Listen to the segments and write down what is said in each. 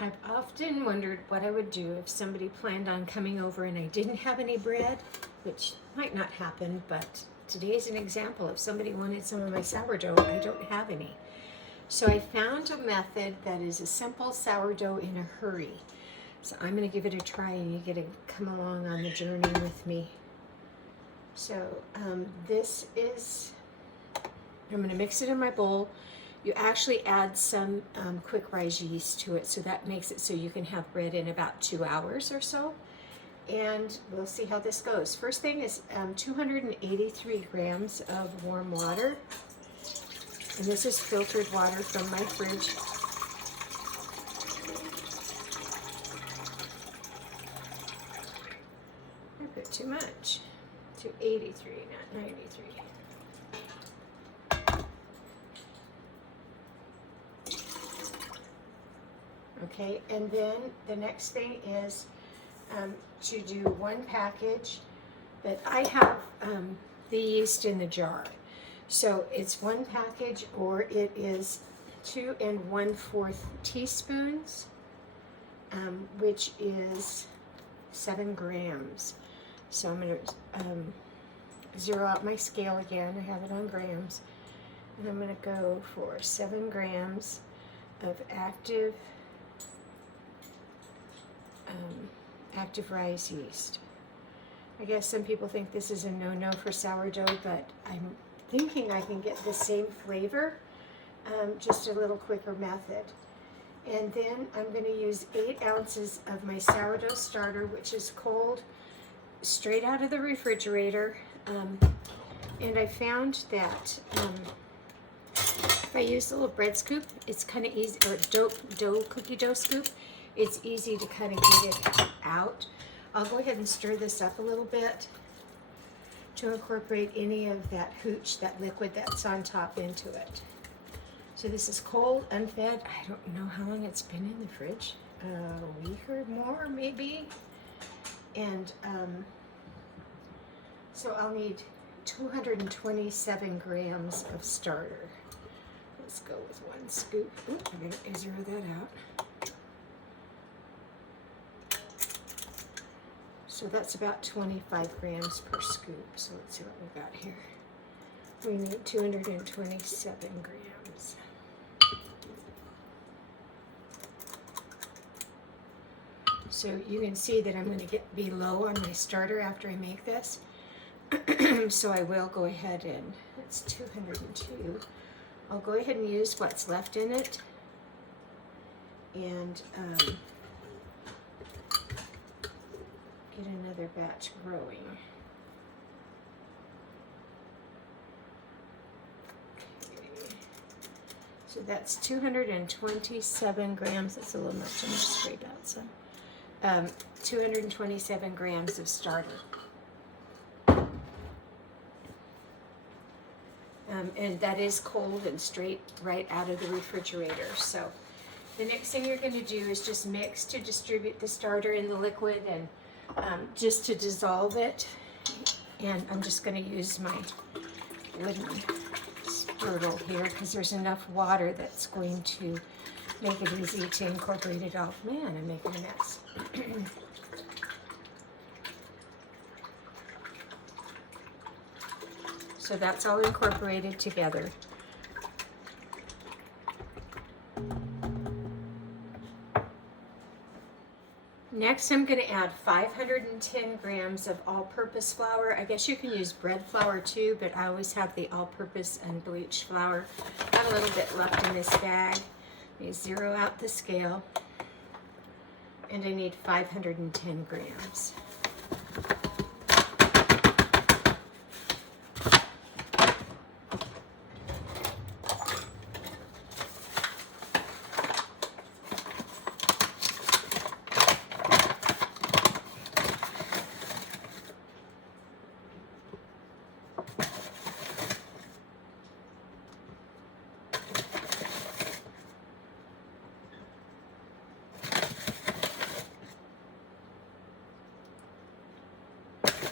I've often wondered what I would do if somebody planned on coming over and I didn't have any bread, which might not happen, but today's an example. If somebody wanted some of my sourdough, I don't have any. So I found a method that is a simple sourdough in a hurry. So I'm going to give it a try, and you get to come along on the journey with me. So this is, I'm going to mix it in my bowl. You actually add some quick rise yeast to it, so that makes it so you can have bread in about 2 hours or so. And we'll see how this goes. First thing is 283 grams of warm water. And this is filtered water from my fridge. I put too much. 283, not 93. Okay, and then the next thing is to do 1 package, but I have the yeast in the jar. So it's 1 package, or it is 2 1/4 teaspoons, which is 7 grams. So I'm going to zero out my scale again. I have it on grams. And I'm going to go for 7 grams of active rise yeast. I guess some people think this is a no-no for sourdough, but I'm thinking I can get the same flavor, just a little quicker method. And then I'm going to use 8 ounces of my sourdough starter, which is cold, straight out of the refrigerator. And I found that if I use a little bread scoop, it's kind of easy, or cookie dough scoop, it's easy to kind of get it out. I'll go ahead and stir this up a little bit to incorporate any of that hooch, that liquid that's on top, into it. So this is cold, unfed. I don't know how long it's been in the fridge. A week or more, maybe. And so I'll need 227 grams of starter. Let's go with 1 scoop. Ooh, I'm going to zero that out. So that's about 25 grams per scoop. So let's see what we got here. We need 227 grams. So you can see that I'm going to be low on my starter after I make this. So I will go ahead and, it's 202. I'll go ahead and use what's left in it. And get another batch growing. Okay. So that's 227 grams. That's a little much. I'm just scrape out some. 227 grams of starter. And that is cold and straight right out of the refrigerator. So the next thing you're going to do is just mix to distribute the starter in the liquid, and just to dissolve it. And I'm just going to use my wooden spurtle here because there's enough water that's going to make it easy to incorporate it all. Man, I'm making a mess. So that's all incorporated together. Next, I'm going to add 510 grams of all-purpose flour. I guess you can use bread flour too, but I always have the all-purpose unbleached flour. I have a little bit left in this bag. Let me zero out the scale. And I need 510 grams.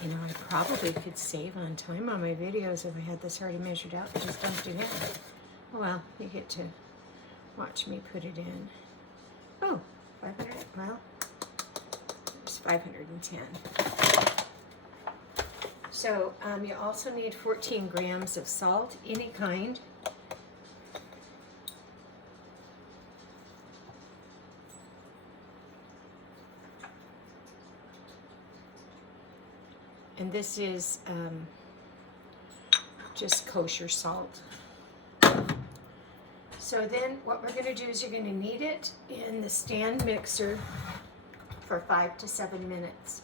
You know, I probably could save on time on my videos if I had this already measured out and just dumped it in. Oh well, you get to watch me put it in. Oh, 500, well, it's 510. So you also need 14 grams of salt, any kind. And this is just kosher salt. So then what we're going to do is you're going to knead it in the stand mixer for 5 to 7 minutes.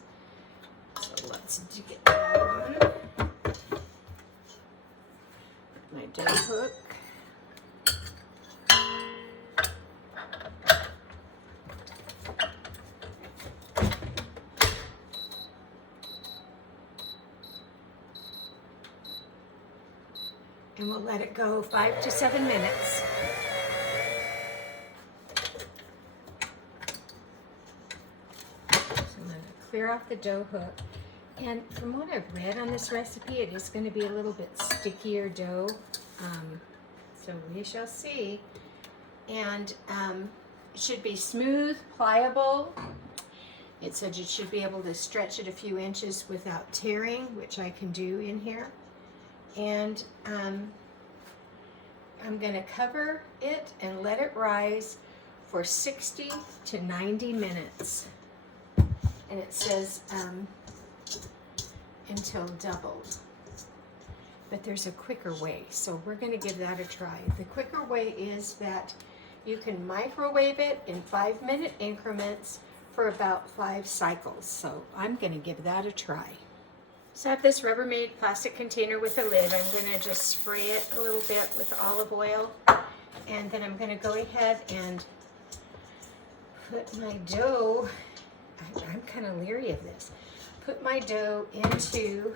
So let's get that on. My dough hook. And we'll let it go 5 to 7 minutes. So I'm going to clear off the dough hook. And from what I've read on this recipe, it is going to be a little bit stickier dough. So we shall see. And it should be smooth, pliable. It said you should be able to stretch it a few inches without tearing, which I can do in here. And I'm going to cover it and let it rise for 60 to 90 minutes. And it says until doubled. But there's a quicker way, so we're going to give that a try. The quicker way is that you can microwave it in 5-minute increments for about 5 cycles. So I'm going to give that a try. So I have this Rubbermaid plastic container with a lid. I'm going to just spray it a little bit with olive oil. And then I'm going to go ahead and put my dough, I'm kind of leery of this, put my dough into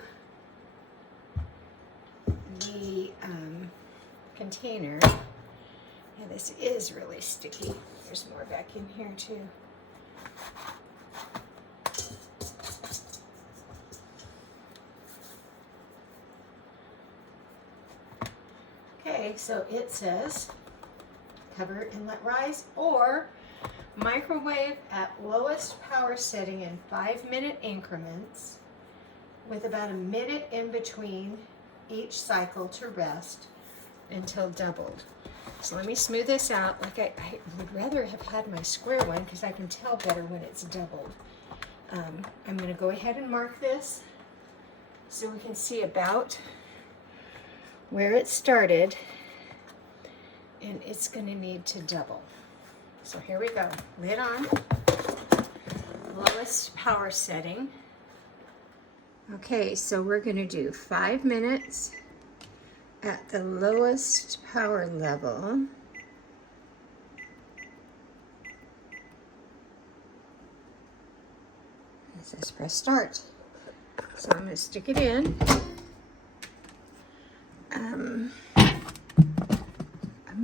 the container. Yeah, this is really sticky. There's more back in here too. Okay, so it says cover it and let rise, or microwave at lowest power setting in 5-minute increments with about a minute in between each cycle to rest until doubled. So let me smooth this out. Like I would rather have had my square one because I can tell better when it's doubled. I'm going to go ahead and mark this so we can see about where it started, and it's going to need to double. So here we go. Lid on. Lowest power setting. Okay, so we're going to do 5 minutes at the lowest power level. It says press start. So I'm going to stick it in. I'm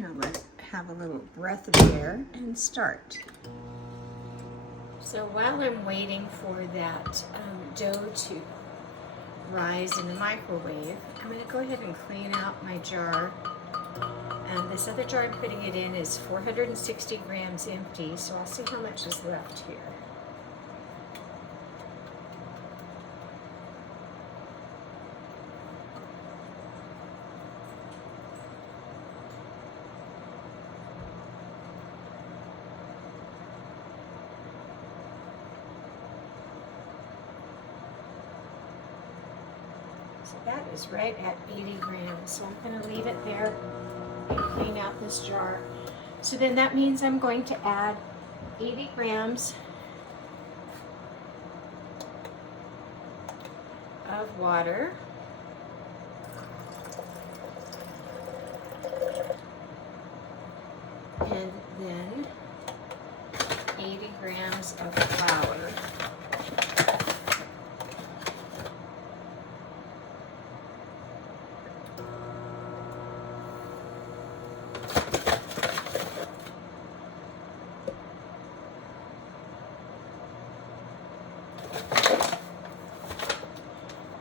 going to let it have a little breath of air and start. So while I'm waiting for that dough to rise in the microwave, I'm going to go ahead and clean out my jar. And this other jar I'm putting it in is 460 grams empty, so I'll see how much is left here. So that is right at 80 grams. So I'm going to leave it there and clean out this jar. So then that means I'm going to add 80 grams of water. And then 80 grams of flour.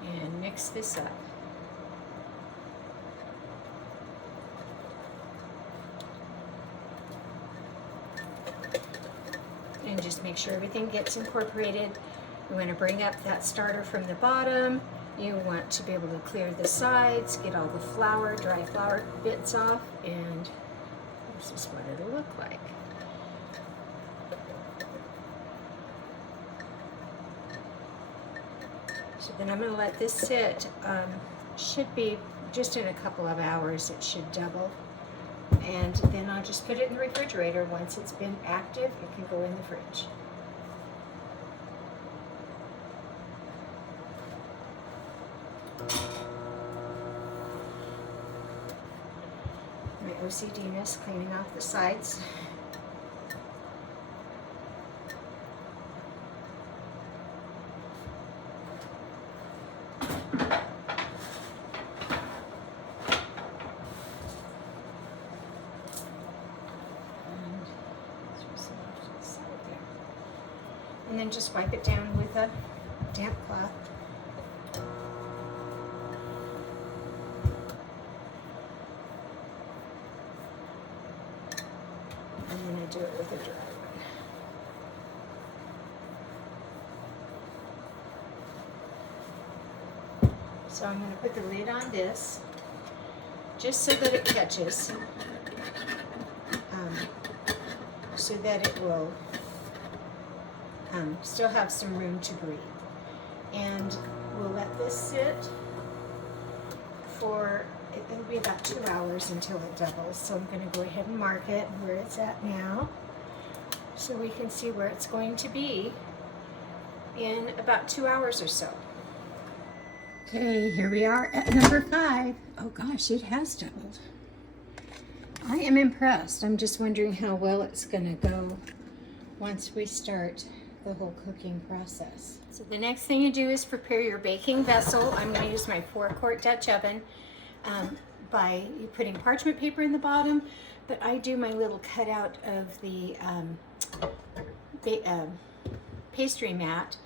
And mix this up. and just make sure everything gets incorporated. You want to bring up that starter from the bottom. You want to be able to clear the sides, get all the flour, dry flour bits off, and this is what it'll look like. So then I'm going to let this sit. Should be just in a couple of hours, it should double. And then I'll just put it in the refrigerator. Once it's been active, it can go in the fridge. My OCD-ness cleaning off the sides. And then just wipe it down with a damp cloth. And then I do it with a dry one. So I'm going to put the lid on this, just so that it catches, so that it will still have some room to breathe. And we'll let this sit for, it'll be about 2 hours until it doubles. So I'm going to go ahead and mark it where it's at now, so we can see where it's going to be in about 2 hours or so. Okay, here we are at number 5. Oh gosh, it has doubled. I am impressed. I'm just wondering how well it's going to go once we start the whole cooking process. So the next thing you do is prepare your baking vessel. I'm going to use my 4-quart Dutch oven by putting parchment paper in the bottom, but I do my little cutout of the pastry mat,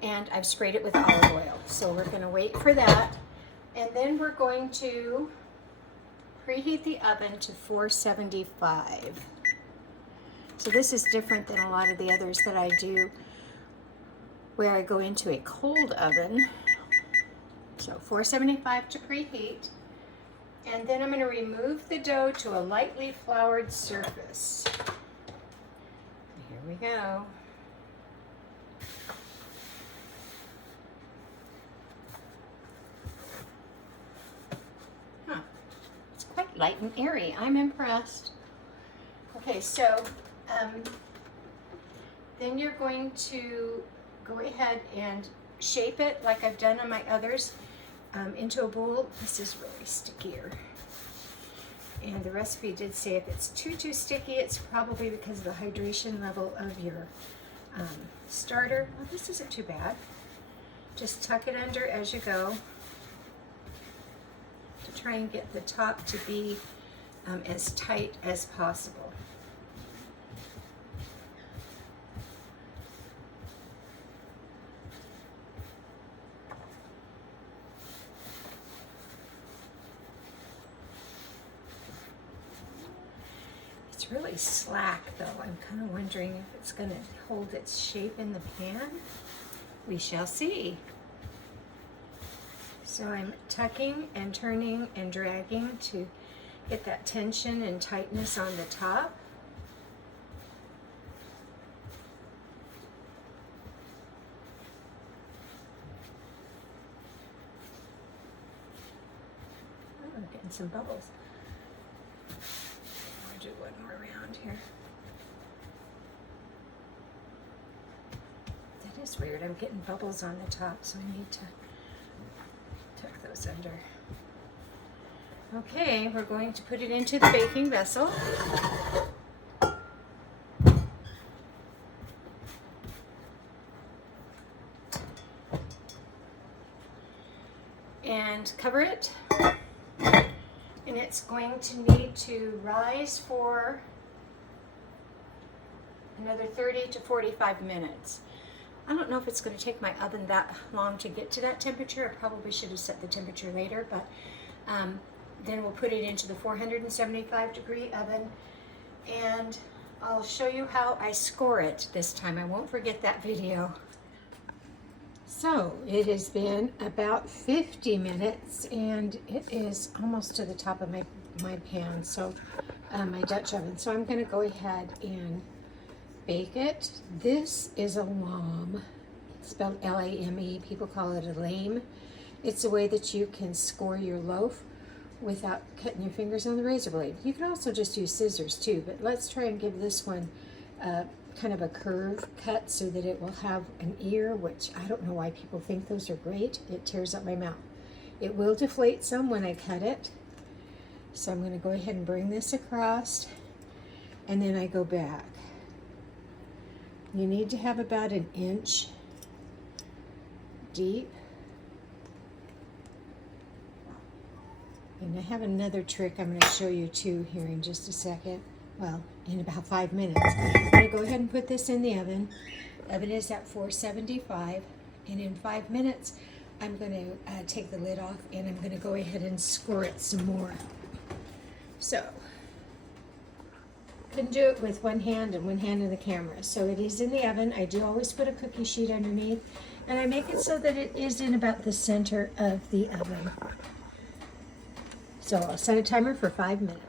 and I've sprayed it with olive oil. So we're going to wait for that, and then we're going to preheat the oven to 475. So this is different than a lot of the others that I do, where I go into a cold oven. So 475 to preheat. And then I'm going to remove the dough to a lightly floured surface. Here we go. Huh. It's quite light and airy. I'm impressed. Okay, so then you're going to go ahead and shape it like I've done on my others into a bowl. This is really stickier. And the recipe did say if it's too sticky, it's probably because of the hydration level of your starter. Well, this isn't too bad. Just tuck it under as you go to try and get the top to be as tight as possible. It's really slack though. I'm kind of wondering if it's going to hold its shape in the pan. We shall see. So I'm tucking and turning and dragging to get that tension and tightness on the top. Oh, I'm getting some bubbles. I'll do one more round here. That is weird. I'm getting bubbles on the top, so I need to tuck those under. Okay, we're going to put it into the baking vessel. And cover it. And it's going to need to rise for another 30 to 45 minutes. I don't know if it's going to take my oven that long to get to that temperature. I probably should have set the temperature later, but then we'll put it into the 475 degree oven, and I'll show you how I score it this time. I won't forget that video. So it has been about 50 minutes and it is almost to the top of my pan, so my Dutch oven. So I'm going to go ahead and bake it. This is a lame, spelled L-A-M-E. People call it a lame. It's a way that you can score your loaf without cutting your fingers on the razor blade. You can also just use scissors too, but let's try and give this one kind of a curve cut so that it will have an ear, which I don't know why people think those are great. It tears up my mouth. It will deflate some when I cut it. So I'm going to go ahead and bring this across, and then I go back. You need to have about an inch deep. And I have another trick I'm going to show you too here in just a second. Well, in about 5 minutes. I'm going to go ahead and put this in the oven. The oven is at 475, and in 5 minutes I'm going to take the lid off and I'm going to go ahead and score it some more. So, couldn't do it with one hand and one hand in the camera. So it is in the oven. I do always put a cookie sheet underneath, and I make it so that it is in about the center of the oven. So I'll set a timer for 5 minutes.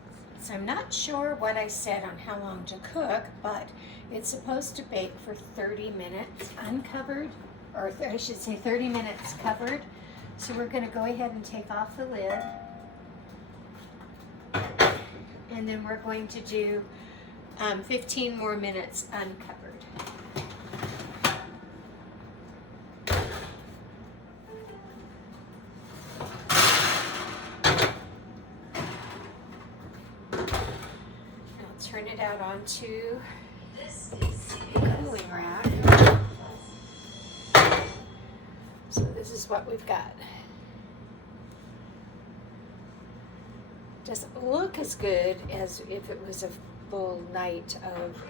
So I'm not sure what I said on how long to cook, but it's supposed to bake for 30 minutes uncovered, or I should say 30 minutes covered. So we're going to go ahead and take off the lid. And then we're going to do 15 more minutes uncovered. Turn it out onto the cooling rack. So this is what we've got. Doesn't look as good as if it was a full night of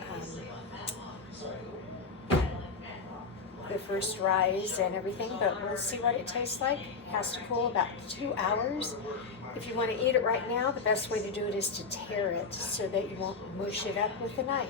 the first rise and everything, but we'll see what it tastes like. It has to cool about 2 hours. If you want to eat it right now, the best way to do it is to tear it so that you won't mush it up with a knife.